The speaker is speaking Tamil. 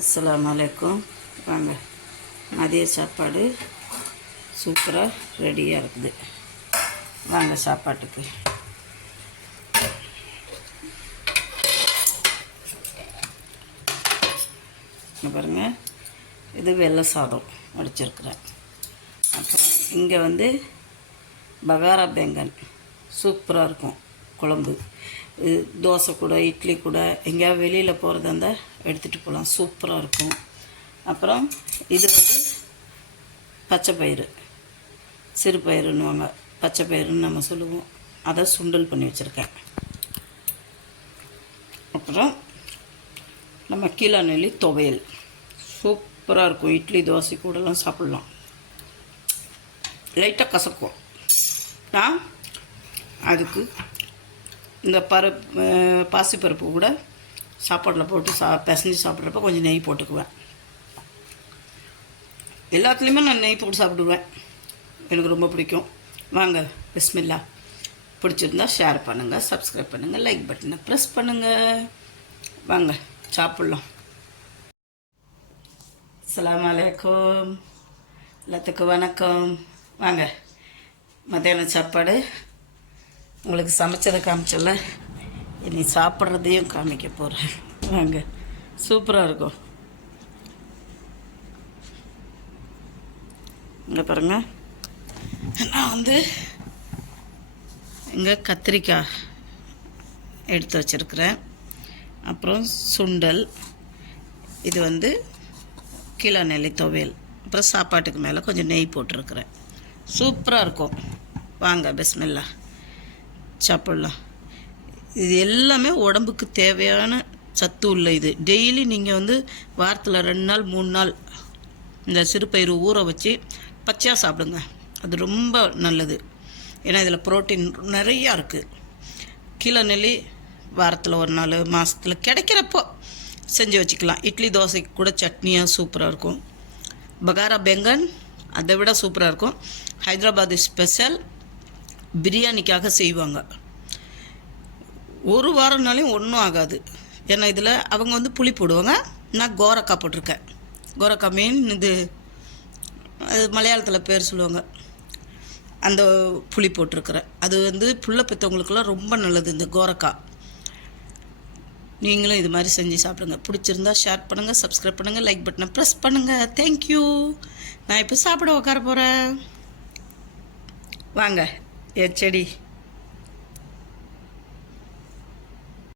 அஸ்ஸலாமு அலைக்கும். வாங்க, மதிய சாப்பாடு சூப்பராக ரெடியாக இருக்குது. வாங்க சாப்பாட்டுக்கு. இங்கே பாருங்கள், இது வெள்ளை சாதம் வடிச்சிருக்கிறேன். அப்புறம் இங்கே பகாரா பேங்கன் சூப்பராக இருக்கும் குழம்பு. தோசை கூட இட்லி கூட எங்கேயாவது வெளியில் போகிறதா இருந்தால் எடுத்துகிட்டு போகலாம், சூப்பராக இருக்கும். அப்புறம் இது பச்சை பயிறு, சிறு பயிறுன்னுவாங்க, பச்சை பயிறுன்னு நம்ம சொல்லுவோம். அதை சுண்டல் பண்ணி வச்சுருக்கேன். அப்புறம் நம்ம கீழா நெல்லி துவையல் சூப்பராக இருக்கும். இட்லி தோசை கூடலாம் சாப்பிட்லாம். லைட்டாக கசக்கும். நான் அதுக்கு இந்த பாசிப்பருப்பு கூட சாப்பாட்டில் போட்டு பிசைஞ்சு சாப்பிட்றப்ப கொஞ்சம் நெய் போட்டுக்குவேன். எல்லாத்துலேயுமே நான் நெய் போட்டு சாப்பிடுவேன், எனக்கு ரொம்ப பிடிக்கும். வாங்க, பிஸ்மில்லா. பிடிச்சிருந்தா ஷேர் பண்ணுங்கள், சப்ஸ்கிரைப் பண்ணுங்கள், லைக் பட்டனை ப்ரெஸ் பண்ணுங்கள். வாங்க சாப்பிட்லாம். அஸ்ஸலாமு அலைக்கும். எல்லாத்துக்கும் வணக்கம். வாங்க, மத்தியானம் சாப்பாடு உங்களுக்கு சமைச்சதை காமிச்சல, இனி சாப்பிட்றதையும் காமிக்க போகிறேன். வாங்க, சூப்பராக இருக்கும். இங்கே பாருங்கள், நான் இங்கே கத்திரிக்காய் எடுத்து வச்சுருக்கிறேன். அப்புறம் சுண்டல், இது கீழா நெல்லி துவையல். அப்புறம் சாப்பாட்டுக்கு மேலே கொஞ்சம் நெய் போட்டிருக்கிறேன். சூப்பராக இருக்கும். வாங்க, பிஸ்மில்லா சாப்பிட்லாம். இது எல்லாமே உடம்புக்கு தேவையான சத்து உள்ள இது. டெய்லி நீங்கள் வாரத்தில் 2 நாள் 3 நாள் இந்த சிறுபயிறு ஊற வச்சு பச்சையாக சாப்பிடுங்க. அது ரொம்ப நல்லது. ஏன்னா இதில் புரோட்டீன் நிறையா இருக்குது. கீழா நெல்லி வாரத்தில் 1 நாள், மாதத்தில் கிடைக்கிறப்போ செஞ்சு வச்சுக்கலாம். இட்லி தோசைக்கு கூட சட்னியாக சூப்பராக இருக்கும். பகாரா பெங்கன் அதை விட சூப்பராக இருக்கும். ஹைதராபாத் ஸ்பெஷல் பிரியாணிக்காக செய்வாங்க. ஒரு வாரம்னாலையும் ஒன்றும் ஆகாது. ஏன்னா இதில் அவங்க புளி போடுவாங்க. நான் கோரக்காய் போட்டிருக்கேன். கோரக்காய் மீன் இது மலையாளத்தில் பேர் சொல்லுவாங்க. அந்த புளி போட்டிருக்கிறேன். அது புள்ள பெற்றவங்களுக்கெல்லாம் ரொம்ப நல்லது இந்த கோரக்காய். நீங்களும் இது மாதிரி செஞ்சு சாப்பிடுங்க. பிடிச்சிருந்தா ஷேர் பண்ணுங்கள், சப்ஸ்கிரைப் பண்ணுங்கள், லைக் பட்டனை ப்ரெஸ் பண்ணுங்கள். தேங்க்யூ. நான் இப்போ சாப்பிட உட்கார போகிறேன். வாங்க, என் செடி